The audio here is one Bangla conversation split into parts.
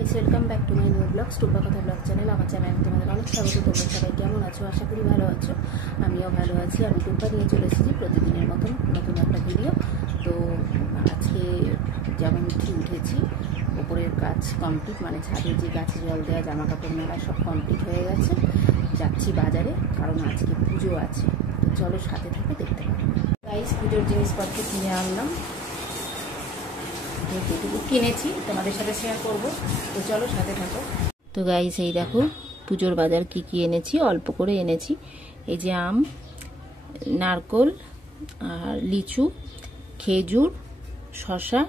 Guys, welcome back to my new blogs, Tumpa কথা ব্লগ চ্যানেল। আমার চ্যানেল তোমাদের অনেক স্বাগত। তোমরা সবাই কেমন আছো? আশা করি ভালো আছো। আমিও ভালো আছি। আমি টুম্পা নিয়ে চলে এসেছি প্রতিদিনের মতন নতুন একটা ভিডিও। তো আজকে যেমন উঠেছি, ওপরের কাজ কমপ্লিট, মানে ছাদে যে গাছে জল দেওয়া, জামা কাপড় মেলা সব কমপ্লিট হয়ে গেছে। যাচ্ছি বাজারে, কারণ আজকে পুজো আছে। তো চলো সাথে থেকে দেখতে পাবো। গাইস, পুজোর জিনিসপত্র কিনে আনলাম, যেটুকু কিনেছি তোমাদের সাথে শেয়ার করব। তো চলো সাথে থাকো। তো গাইস, এই দেখো পুজোর বাজার কি কি এনেছি, অল্প করে এনেছি। এই যে আম, নারকোল, আর লিচু, খেজুর, শসা,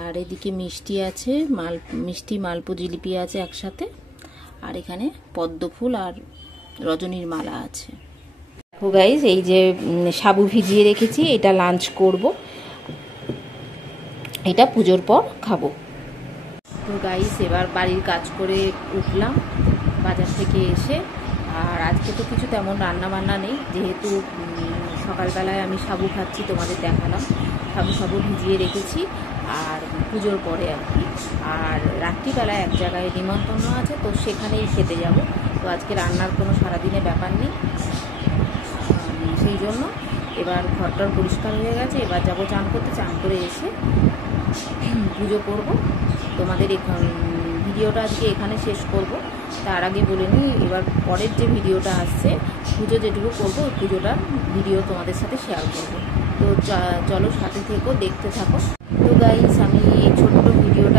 আর এদিকে মিষ্টি আছে, মিষ্টি মালপো জিলিপি আছে একসাথে, আর এখানে পদ্ম ফুল আর রজনীর মালা আছে। দেখো গাইস, এই যে সাবু ভিজিয়ে রেখেছি, এটা লাঞ্চ করব, এটা পুজোর পর খাবো। তো গাইস, এবার বাড়ির কাজ করে উঠলাম বাজার থেকে এসে। আর আজকে তো কিছু তেমন রান্না বান্না নেই, যেহেতু সকালবেলায় আমি সাবু খাচ্ছি, তোমাদের দেখালাম। সাবু ভিজিয়ে রেখেছি আর পুজোর পরে আর কি। আর রাত্রিবেলায় এক জায়গায় নিমন্ত্রণ আছে, তো সেখানেই খেতে যাব। তো আজকে রান্নার কোনো সারাদিনে ব্যাপার নেই, সেই জন্য এবার ঘরটার পরিষ্কার হয়ে গেছে। এবার যাবো চান করতে, চান করে এসে পুজো করব। তোমাদের ভিডিওটা আজকে এখানে শেষ করব। তার আগে বলে নিই, এবার পরের যে ভিডিওটা আসছে, পুজো যেটুকু করবো, ওই পুজোটার ভিডিও তোমাদের সাথে শেয়ার করব। তো চলো সাথে থেকো, দেখতে থাকো। তো গাইস, আমি এই ছোট্ট ভিডিওটা